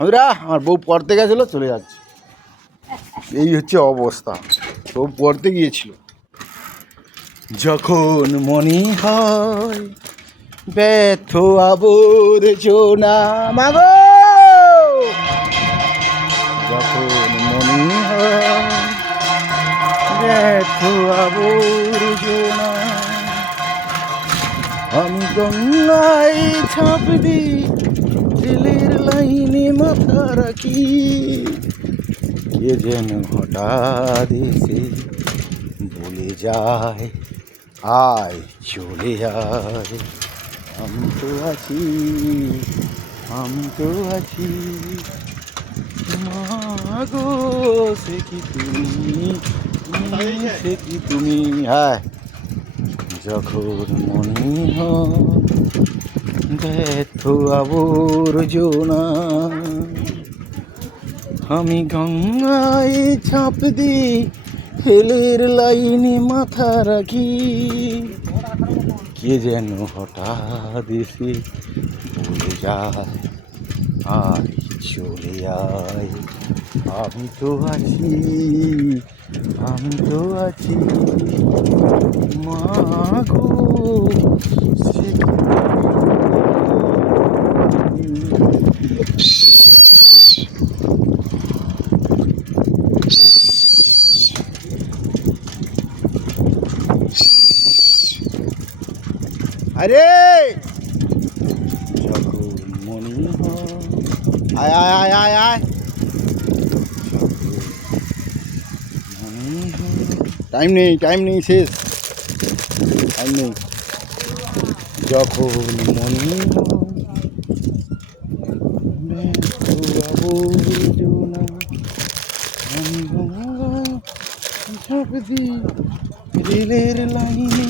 আমরা আমার বউ পড়তে গেছিলো, চলে যাচ্ছে। এই হচ্ছে অবস্থা। বউ পড়তে গিয়েছিল। যখন মনে হয় ব্যর্থ আবর্জনা মাগো, যখন মনে হয় ব্যর্থ আবর্জনা, আমি গঙ্গায় ছাপ দিই, রেলের লাইনে মাথা রাখি, কে যেন হঠাৎ এসে বলে যায়, আয় চলে আয়। আমি তো আছি, আমি তো আছি, মাগো সে কি তুমি, সে কি তুমি। হ্যাঁ, যখন মনে হয় ব্যর্থ আবর্জনা, আমি গঙ্গায় ছাপ দিই, হেলের লাইনে মাথা রাখি, কে যেন হঠাৎ এসে বলে যায়, আয় চলে আয়। আমি তো আছি, আমি তো আছি, মাগো সে কি। আরে যখন মনে হয়, আয় আয় আয় আয় আয়, টাইম নেই, টাইম নেই, শেষ টাইম নেই। যখন মনে হয় আবর্জনা, আমি গঙ্গায় ঝাঁপ দিই, রেলের লাইনে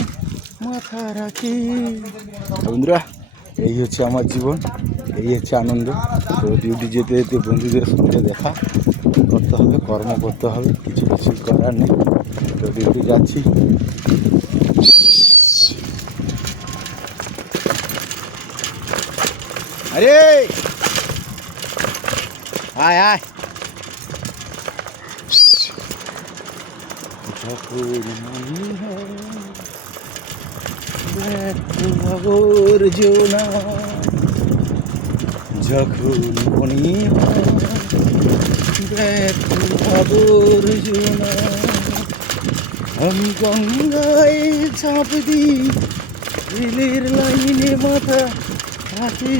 মাথা রাখি। বন্ধুরা, এই হচ্ছে আমার জীবন, এই হচ্ছে আনন্দ। তো ডিউটি যেতে যেতে বন্ধুদের সঙ্গে দেখা করতে হবে, কর্ম করতে হবে, কিছু কিছু করার নেই। তো ডিউটি যাচ্ছি। আরে আয় আয়, যখন মনে হয় ব্যর্থ আবর্জনা, যখন মনে হয় ব্যর্থ আবর্জনা, আমি গঙ্গায় ঝাঁপ দিই, রেলের লাইনে মাথা রাখি,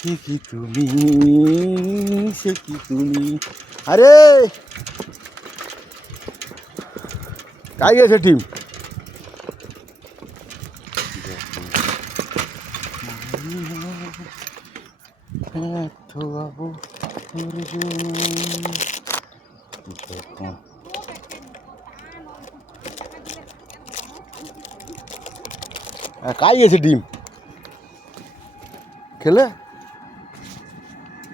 সে কি তুমি, সে কি তুমি। আরে কাই গেছে টিম। কাই গেছে ডিম খেলে।